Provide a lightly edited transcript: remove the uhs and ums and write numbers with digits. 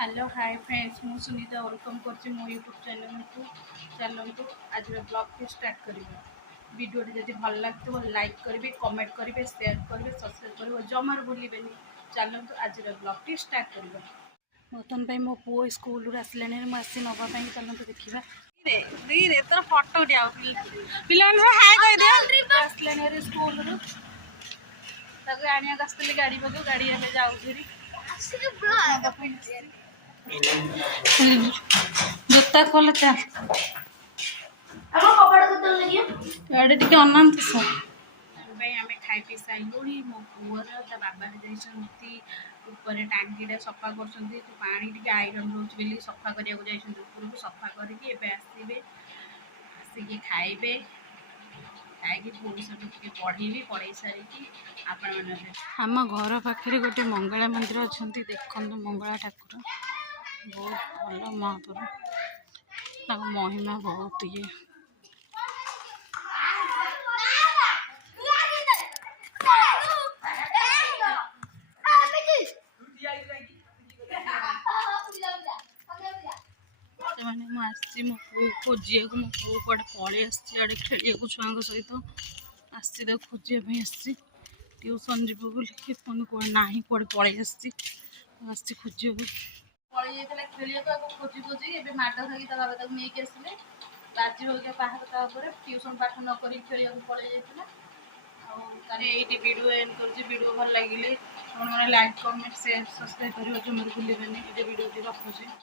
Hello hi friends मु Sunita welcome कर मो यूट्यूब चैनल को आज ब्लॉग के स्टार्ट कर वीडियो जब भल लगे लाइक करेंगे कमेंट करेंगे शेयर करेंगे सब्सक्राइब करेंगे जमार भूलें चलते आज ब्लॉग टी स्टार्ट करवा बर्तमान मो पुओ स्कूल आसला मुझे नापी चलते देखा धीरे तोर फटो उठा आसला स्कूल आने गाड़ी पाक गाड़ी जाऊँ जूता खोल चल इे टे अनात सर आम खाई पी सारू मो पुअर ता बाबा जापर टांगीटा सफा कर पानी टे आईरन रोचे सफा करने ऊपर को सफा करके आसवे आसिक खाइबे खाई पुणी सब पढ़ेबी पढ़े सारिकी आपण आम घर पाखे गोटे मंगला मंदिर अच्छा देखो मंगला ठाकुर बहुत भल महापुर महिमा बहुत ये आसी मो पु खोजिया मो पु कड़े पलि आड़े खेल छुआ सहित आसी खोजापी आसी ट्यूशन जीव बोलिए पुणी कौन ना कौड़े पलि आसी खोज पलि जाता खेल खोजी खोजी ए माड़ खाई बाबा तक नहीं आसिले बाजी होगा बाहर ट्यूशन पाठ नक खेल पलि जाता ये वीडियो एंड कर वीडियो भल लगे लाइक कमेंट शेयर सब्सक्राइब कर जमार भूलें वीडियो रखुच्छे।